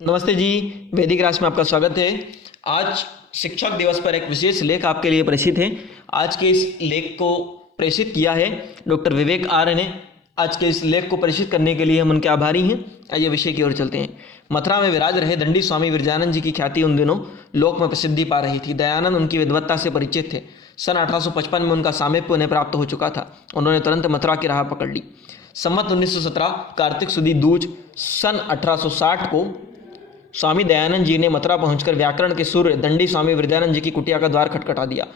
नमस्ते जी। वैदिक राज में आपका स्वागत है। आज शिक्षक दिवस पर एक विशेष लेख आपके लिए प्रेषित है। आज के इस लेख को प्रेषित किया है डॉक्टर विवेक आर्य ने। आज के इस लेख को प्रेषित करने के लिए हम उनके आभारी हैं। आइए विषय की ओर चलते हैं। मथुरा में विराज रहे दंडी स्वामी विरजानंद जी की ख्याति उन दिनों लोक में प्रसिद्धि पा रही थी। दयानंद उनकी विद्वत्ता से परिचित थे। सन 1855 में उनका सामीप्य उन्हें प्राप्त हो चुका था। उन्होंने तुरंत मथुरा की राह पकड़ ली। संवत 1917 कार्तिक सुदी दूज सन 1860 को स्वामी दयानंद जी ने मथुरा पहुंचकर व्याकरण के सूर्य दंडी स्वामी विरजानंद जी की कुटिया का द्वार खटखटा दिया।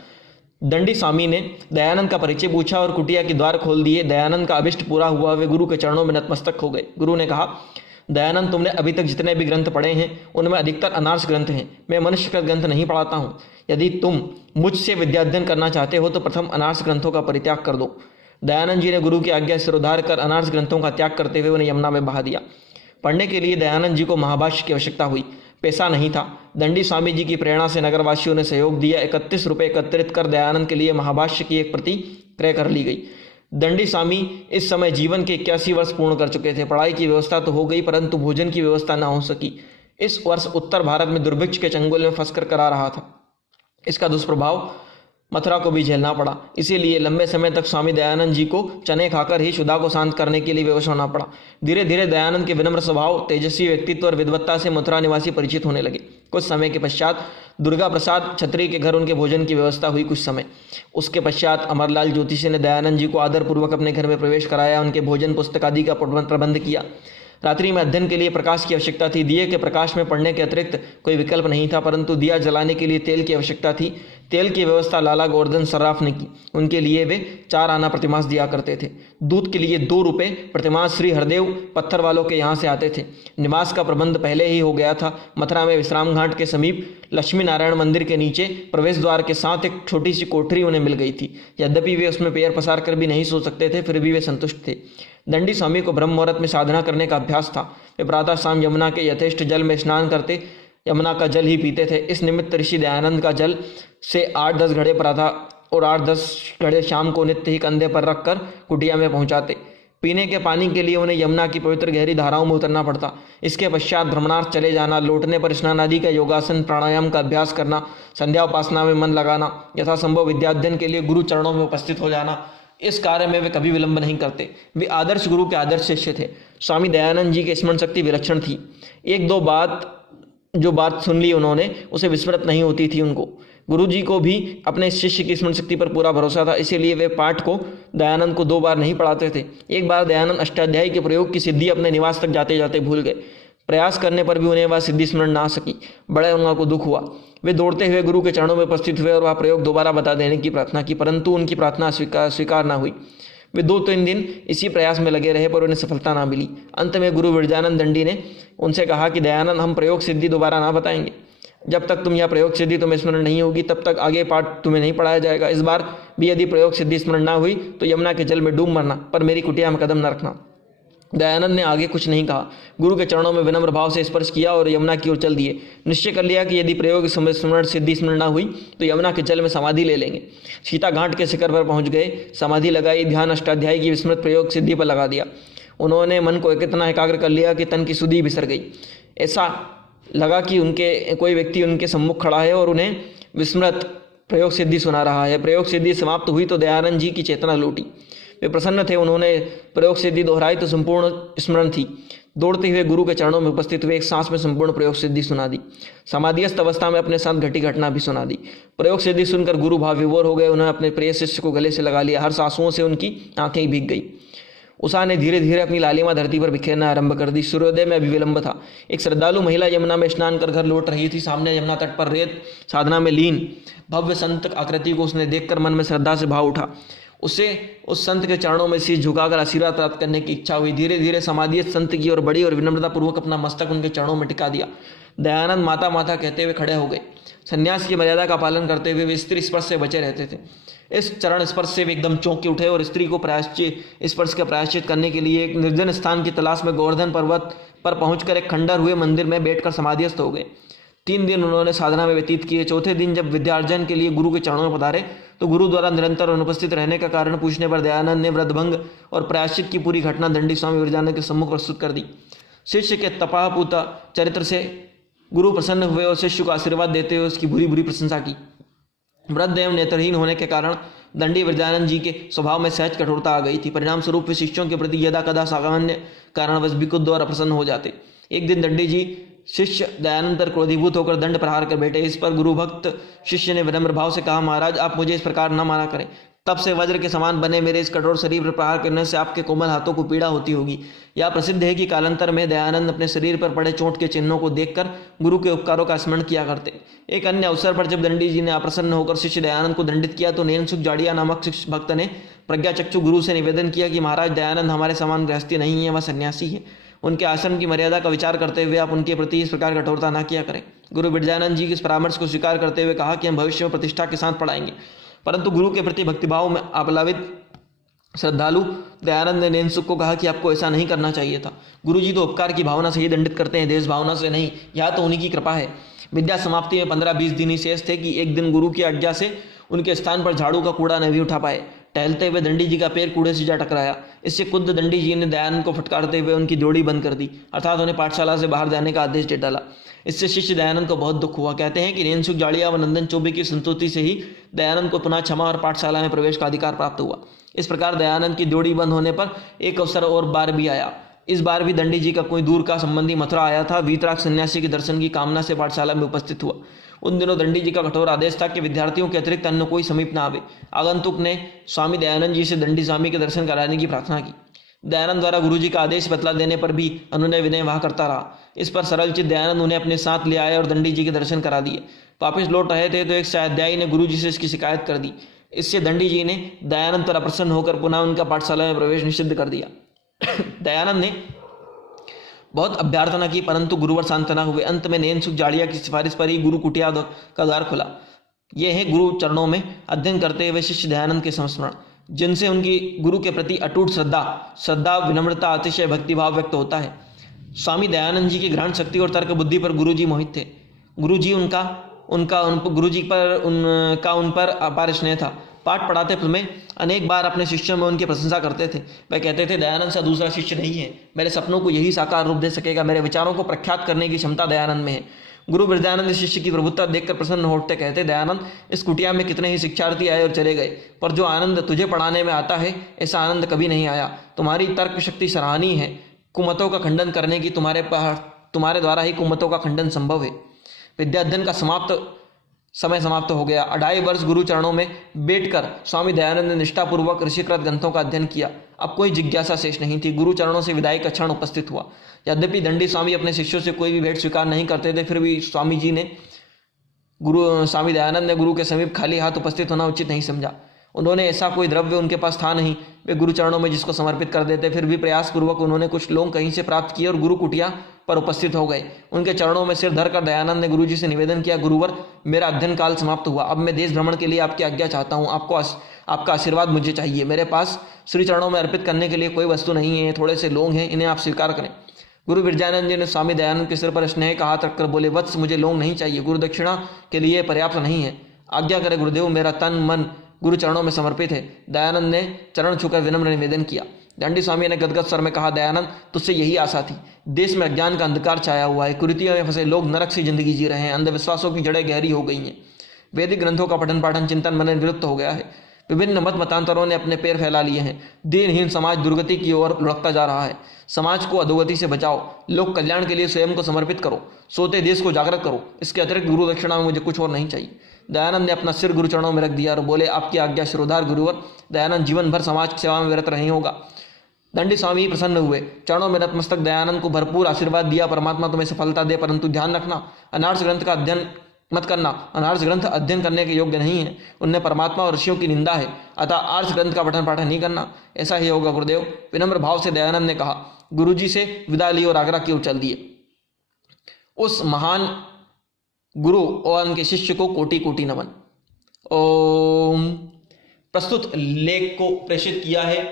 दंडी स्वामी ने दयानंद का परिचय पूछा और कुटिया के द्वार खोल दिए। दयानंद का अभिष्ट पूरा हुआ। वे गुरु के चरणों में नतमस्तक हो गए। गुरु ने कहा, दयानंद, तुमने अभी तक जितने भी ग्रंथ पढ़े हैं उनमें अधिकतर अनार्स ग्रंथ हैं। मैं मनुष्य का ग्रंथ नहीं पढ़ाता हूँ। यदि तुम मुझसे विद्याध्ययन करना चाहते हो तो प्रथम अनार्स ग्रंथों का परित्याग कर दो। दयानंद जी ने गुरु की आज्ञा से उद्धार कर अनार्स ग्रंथों का त्याग करते हुए उन्हें यमुना में बहा दिया। पढ़ने के लिए दयानंद जी को महाभाष्य की आवश्यकता हुई। पैसा नहीं था। दंडी स्वामी जी की प्रेरणा से नगरवासियों ने सहयोग दिया। 31 रुपये एकत्रित कर दयानंद के लिए महाभाष्य की एक प्रति क्रय कर ली गई। दंडी स्वामी इस समय जीवन के 81 वर्ष पूर्ण कर चुके थे। पढ़ाई की व्यवस्था तो हो गई परंतु भोजन की व्यवस्था न हो सकी। इस वर्ष उत्तर भारत में दुर्भिक्ष के चंगुल में फंसकर करा रहा था। इसका दुष्प्रभाव मथुरा को भी झेलना पड़ा। इसीलिए लंबे समय तक स्वामी दयानंद जी को चने खाकर ही क्षुधा को शांत करने के लिए विवश होना पड़ा। धीरे धीरे दयानंद के विनम्र स्वभाव, तेजस्वी व्यक्तित्व और विद्वत्ता से मथुरा निवासी परिचित होने लगे। कुछ समय के पश्चात दुर्गा प्रसाद छत्री के घर उनके भोजन की व्यवस्था हुई। कुछ समय उसके पश्चात अमरलाल ज्योतिषी ने दयानंद जी को आदरपूर्वक अपने घर में प्रवेश कराया। उनके भोजन पुस्तक आदि का प्रबंध किया। रात्रि में अध्ययन के लिए प्रकाश की आवश्यकता थी। दिए के प्रकाश में पढ़ने के अतिरिक्त कोई विकल्प नहीं था, परंतु दिया जलाने के लिए तेल की आवश्यकता थी। तेल की व्यवस्था लाला गोवर्धन सर्राफ ने की। उनके लिए वे 4 आना प्रतिमास दिया करते थे। दूध के लिए 2 रुपये प्रतिमास श्री हरदेव पत्थर वालों के यहाँ से आते थे। निवास का प्रबंध पहले ही हो गया था। मथुरा में विश्राम घाट के समीप लक्ष्मी नारायण मंदिर के नीचे प्रवेश द्वार के साथ एक छोटी सी कोठरी उन्हें मिल गई थी। यद्यपि वे उसमें पैर पसार कर भी नहीं सो सकते थे, फिर भी वे संतुष्ट थे। दंडी स्वामी को ब्रह्म मुहूर्त में साधना करने का अभ्यास था। वे प्रातः शाम यमुना के यथेष्ट जल में स्नान करते, यमुना का जल ही पीते थे। इस निमित्त ऋषि दयानंद का जल से 8-10 घड़े प्रातः और 8-10 घड़े शाम को नित्य ही कंधे पर रखकर कुटिया में पहुंचाते। पीने के पानी के लिए उन्हें यमुना की पवित्र गहरी धाराओं में उतरना पड़ता। इसके पश्चात भ्रमणार्थ चले जाना, लौटने पर स्नान आदि का योगासन प्राणायाम का अभ्यास करना, संध्या उपासना में मन लगाना, यथासंभव विद्याध्ययन के लिए गुरु चरणों में उपस्थित हो जाना। इस कार्य में वे कभी विलंब नहीं करते। वे आदर्श गुरु के आदर्श शिष्य थे। स्वामी दयानंद जी की स्मरण शक्ति विलक्षण थी। एक दो बात सुन ली उन्होंने, उसे विस्मृत नहीं होती थी उनको। गुरु जी को भी अपने शिष्य की स्मरण शक्ति पर पूरा भरोसा था। इसीलिए वे पाठ को दयानंद को 2 बार नहीं पढ़ाते थे। एक बार दयानंद अष्टाध्यायी के प्रयोग की सिद्धि अपने निवास तक जाते जाते भूल गए। प्रयास करने पर भी उन्हें वह सिद्धि स्मरण ना सकी। बड़े उनको दुख हुआ। वे दौड़ते हुए गुरु के चरणों में उपस्थित हुए और वह प्रयोग दोबारा बता देने की प्रार्थना की, परंतु उनकी प्रार्थना स्वीकार न हुई। वे 2-3 दिन इसी प्रयास में लगे रहे पर उन्हें सफलता ना मिली। अंत में गुरु विरजानंद दंडी ने उनसे कहा कि दयानंद, हम प्रयोग सिद्धि दोबारा ना बताएंगे। जब तक तुम यह प्रयोग सिद्धि तुम्हें स्मरण नहीं होगी तब तक आगे पाठ तुम्हें नहीं पढ़ाया जाएगा। इस बार भी यदि प्रयोग सिद्धि स्मरण ना हुई तो यमुना के जल में डूब मरना, पर मेरी कुटिया में कदम न रखना। दयानंद ने आगे कुछ नहीं कहा। गुरु के चरणों में विनम्र भाव से स्पर्श किया और यमुना की ओर चल दिए। निश्चय कर लिया कि यदि प्रयोग स्मरण सिद्धि स्मरण ना हुई तो यमुना के जल में समाधि ले लेंगे। सीता घाट के शिखर पर पहुंच गए, समाधि लगाई, ध्यान अष्टाध्यायी की विस्मृत प्रयोग सिद्धि पर लगा दिया। उन्होंने मन को इतना एकाग्र कर लिया कि तन की सुधि बिसर गई। ऐसा लगा कि कोई व्यक्ति उनके सम्मुख खड़ा है और उन्हें विस्मृत प्रयोग सिद्धि सुना रहा है। प्रयोग सिद्धि समाप्त हुई तो दयानंद जी की चेतना लौटी। वे प्रसन्न थे। उन्होंने प्रयोग सिद्धि दोहराई तो संपूर्ण स्मरण थी। दौड़ते हुए गुरु के चरणों में उपस्थित हुए एक सांस में संपूर्ण प्रयोग सिद्धि सुना दी। समाधिस्थ अवस्था में अपने साथ घटी घटना भी सुना दी। प्रयोग सिद्धि सुनकर गुरु भाव विभोर हो गए। उन्होंने अपने प्रिय शिष्य को गले से लगा लिया। हर आंसुओं से उनकी आंखें भीग गई। उषा ने धीरे धीरे अपनी लालिमा धरती पर बिखेरना आरंभ कर दी। सूर्योदय में अभी विलंब था। एक श्रद्धालु महिला यमुना में स्नान कर घर लौट रही थी। सामने यमुना तट पर रेत साधना में लीन भव्य संत आकृति को उसने देखकर मन में श्रद्धा से भाव उठा। उसे उस संत के चरणों में शीश झुकाकर आशीर्वाद प्राप्त करने की इच्छा हुई। धीरे धीरे समाधिस्थ संत की ओर बढ़ी और विनम्रता पूर्वक अपना मस्तक उनके चरणों में टिका दिया। दयानंद माता माता कहते हुए खड़े हो गए। संन्यास की मर्यादा का पालन करते हुए वे स्त्री स्पर्श से बचे रहते थे। इस चरण स्पर्श से वे एकदम चौंक उठे और स्त्री को स्पर्श का प्रायश्चित करने के लिए एक निर्जन स्थान की तलाश में गोवर्धन पर्वत पर पहुंचकर एक खंडर हुए मंदिर में बैठकर समाधिस्थ हो गए। 3 दिन उन्होंने साधना में व्यतीत किए। चौथे दिन जब विद्यार्जन के लिए गुरु के चरणों में पधारे तो गुरु द्वारा निरंतर अनुपस्थित रहने का कारण पूछने पर दयानंद ने व्रतभंग और प्रायश्चित की पूरी घटना दंडी स्वामी विरजानंद के सम्मुख प्रस्तुत कर दी। शिष्य के तपापूत चरित्र से गुरु प्रसन्न हुए और शिष्य को आशीर्वाद देते हुए उसकी बुरी बुरी प्रशंसा की। वृद्ध एवं नेत्रहीन होने के कारण दंडी विद्यानंद जी के स्वभाव में सहज कठोरता आ गई थी। परिणाम स्वरूप वे शिष्यों के प्रति यदा कदा सामान्य कारणवश विकुद्ध और अप्रसन्न हो जाते। एक दिन दंडी जी शिष्य दयानंद पर क्रोधीभूत होकर दंड प्रहार कर बैठे। इस पर गुरु भक्त शिष्य ने विनम्र भाव से कहा, महाराज आप मुझे इस प्रकार न मारा करें। तब से वज्र के समान बने मेरे इस कठोर शरीर पर प्रहार करने से आपके कोमल हाथों को पीड़ा होती होगी। यह प्रसिद्ध है कि कालांतर में दयानंद अपने शरीर पर पड़े चोट के चिन्हों को देखकर गुरु के उपकारों का स्मरण किया करते। एक अन्य अवसर पर जब दंडी जी ने अप्रसन्न होकर शिष्य दयानंद को दंडित किया तो नैनसुख जाड़िया नामक शिष्य भक्त ने प्रज्ञाचक्षु गुरु से निवेदन किया कि महाराज दयानंद हमारे समान गृहस्थी नहीं है, वह सन्यासी है। उनके आश्रम की मर्यादा का विचार करते हुए आप उनके प्रति इस प्रकार कठोरता न किया करें। गुरु विद्यानंद जी के इस परामर्श को स्वीकार करते हुए कहा कि हम भविष्य में प्रतिष्ठा के साथ पढ़ाएंगे। परंतु गुरु के प्रति भक्तिभाव में आप्लावित श्रद्धालु दयानंद ने नैनसुख को कहा कि आपको ऐसा नहीं करना चाहिए था। गुरु जी तो उपकार की भावना से ही दंडित करते हैं, देश भावना से नहीं। यह तो उन्हीं की कृपा है। विद्या समाप्ति में 15-20 दिन ही शेष थे कि एक दिन गुरु की आज्ञा से उनके स्थान पर झाड़ू का कूड़ा न भी उठा पाए। टहलते हुए दंडी जी का पैर कूड़े से जा टकराया। इससे खुद दंडी जी ने दयानंद को फटकारते हुए उनकी जोड़ी बंद कर दी, अर्थात उन्हें पाठशाला से बाहर जाने का आदेश दे डाला। इससे शिष्य दयानंद को बहुत दुख हुआ। कहते हैं कि नैनसुख जाड़िया व नंदन चौबे की संतुष्टि से ही दयानंद को पुनः क्षमा और पाठशाला में प्रवेश का अधिकार प्राप्त हुआ। इस प्रकार दयानंद की जोड़ी बंद होने पर एक अवसर और बार भी आया। इस बार भी दंडी जी का कोई दूर का संबंधी मथुरा आया था। वीतराग सन्यासी के दर्शन की कामना से पाठशाला में उपस्थित हुआ। उन दिनों दंडी जी का कठोर आदेश था कि विद्यार्थियों के अतिरिक्त अन्य कोई समीप न आवे। आगंतुक ने स्वामी दयानंद जी से दंडी स्वामी के दर्शन कराने की प्रार्थना की। दयानंद द्वारा गुरु जी का आदेश बतला देने पर भी अनुनय विनय वहाँ करता रहा। इस पर सरलचित दयानंद उन्हें अपने साथ ले आए और दंडी जी के दर्शन करा दिए। वापिस लौट रहे थे तो एक स्वाध्यायी ने गुरु जी से इसकी शिकायत कर दी। इससे दंडी जी ने दयानंद पर अप्रसन्न होकर पुनः उनका पाठशाला में प्रवेश निषिद्ध कर दिया। दयानंद ने बहुत अभ्यर्थना की परंतु गुरुवर शांत न हुए। अंत में नैनसुख जाड़िया की सिफारिश पर ही गुरु कुटिया का द्वार खुला। ये है गुरु चरणों में अध्ययन करते हुए शिष्य दयानंद के संस्मरण, जिनसे उनकी गुरु के प्रति अटूट श्रद्धा विनम्रता अतिशय भक्तिभाव व्यक्त होता है। स्वामी दयानंद जी की ग्रहण शक्ति और तर्क बुद्धि पर गुरु जी मोहित थे। गुरु जी उन पर अपार स्नेह था। पाठ पढ़ाते समय अनेक बार अपने शिष्यों में उनकी प्रशंसा करते थे। वह कहते थे, दयानंद से दूसरा शिष्य नहीं है। मेरे सपनों को यही साकार रूप दे सकेगा। मेरे विचारों को प्रख्यात करने की क्षमता दयानंद में है। गुरु विद्यानंद शिष्य की प्रभुत्ता देखकर प्रसन्न होते कहते, दयानंद इस कुटिया में कितने ही शिक्षार्थी आए और चले गए, पर जो आनंद तुझे पढ़ाने में आता है ऐसा आनंद कभी नहीं आया। तुम्हारी तर्क शक्ति सराहनीय है। कुमतों का खंडन करने की तुम्हारे द्वारा ही कुमतों का खंडन संभव है। विद्या अध्ययन का समय समाप्त हो गया। 2.5 वर्ष गुरु चरणों में बैठकर स्वामी दयानंद ने निष्ठापूर्वक ऋषिकृत ग्रंथों का अध्ययन किया। अब कोई जिज्ञासा शेष नहीं थी। गुरु चरणों से विदाई का क्षण उपस्थित हुआ। यद्यपि दंडी स्वामी अपने शिष्यों से कोई भी भेंट स्वीकार नहीं करते थे, फिर भी स्वामी दयानंद ने गुरु के समीप खाली हाथ उपस्थित होना उचित नहीं समझा। उन्होंने ऐसा कोई द्रव्य उनके पास था नहीं वे गुरु चरणों में जिसको समर्पित कर देते। फिर भी प्रयासपूर्वक उन्होंने कुछ लोग कहीं से प्राप्त किए और गुरु कुटिया पर उपस्थित हो गए। उनके चरणों में सिर धरकर दयानंद ने गुरु जी से निवेदन किया, गुरुवर मेरा अध्ययन काल समाप्त हुआ। अब मैं देश भ्रमण के लिए आपकी आज्ञा चाहता हूँ। आपका आशीर्वाद मुझे चाहिए। मेरे पास श्री चरणों में अर्पित करने के लिए कोई वस्तु नहीं है। थोड़े से लोग हैं, इन्हें आप स्वीकार करें। गुरु विद्यानंद जी ने स्वामी दयानंद के सिर पर स्नेह का हाथ रखकर बोले, वत्स मुझे लोग नहीं चाहिए। गुरु दक्षिणा के लिए पर्याप्त नहीं है। आज्ञा करे गुरुदेव, मेरा तन मन गुरु चरणों में समर्पित है। दयानंद ने चरण छूकर विनम्र निवेदन किया। दंडी स्वामी ने गदगद स्वर में कहा, दयानंद तुझसे यही आशा थी। देश में अज्ञान का अंधकार छाया हुआ है। कुरीतियों में फंसे लोग नरक सी जिंदगी जी रहे हैं। अंधविश्वासों की जड़ें गहरी हो गई हैं। वैदिक ग्रंथों का पठन पाठन चिंतन मनन विलुप्त हो गया है। विभिन्न मत मतांतरों ने अपने पैर फैला लिए हैं। दीनहीन समाज दुर्गति की ओर लुढ़कता जा रहा है। समाज को अधोगति से बचाओ। लोक कल्याण के लिए स्वयं को समर्पित करो। सोते देश को जागृत करो। इसके अतिरिक्त गुरु दक्षिणा में मुझे कुछ और नहीं चाहिए। दयानंद ने अपना सिर गुरु चरणों में रख दिया और बोले, आपकी आज्ञा शिरोधार गुरुवर। दयानंद जीवन भर समाज की सेवा में विरत नहीं होगा। दंडी स्वामी प्रसन्न हुए। चरणों में नतमस्तक दयानंद को भरपूर आशीर्वाद दिया, परमात्मा तुम्हें सफलता दे, परंतु ध्यान रखना अनार्ष ग्रंथ का अध्ययन मत करना। अनार्ष ग्रंथ अध्ययन करने के योग्य नहीं है। उनमें परमात्मा और ऋषियों की निंदा है, अतः आर्ष ग्रंथ का पठन पाठन नहीं करना। ऐसा ही होगा गुरुदेव, विनम्र भाव से दयानंद ने कहा। गुरुजी से विदा ली और आगरा की ओर चल दिए। उस महान गुरु और उनके शिष्य को कोटि कोटि नमन। ओम। प्रस्तुत लेख को प्रेषित किया है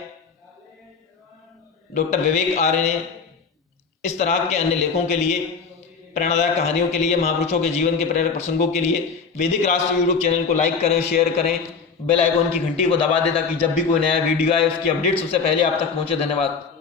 डॉक्टर विवेक आर्य ने। इस तरह के अन्य लेखों के लिए, प्रेरणादायक कहानियों के लिए, महापुरुषों के जीवन के प्रेरक प्रसंगों के लिए वैदिक राष्ट्र यूट्यूब चैनल को लाइक करें, शेयर करें, बेल आइकॉन की घंटी को दबा दें ताकि जब भी कोई नया वीडियो आए उसकी अपडेट सबसे पहले आप तक पहुंचे। धन्यवाद।